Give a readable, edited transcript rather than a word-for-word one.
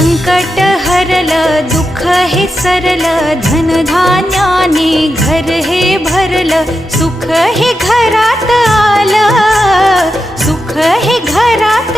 संकट हरलं, दुःख हे सरलं, धनधान्याने घर हे भरलं, सुख हे घरात आलं, सुख हे घरात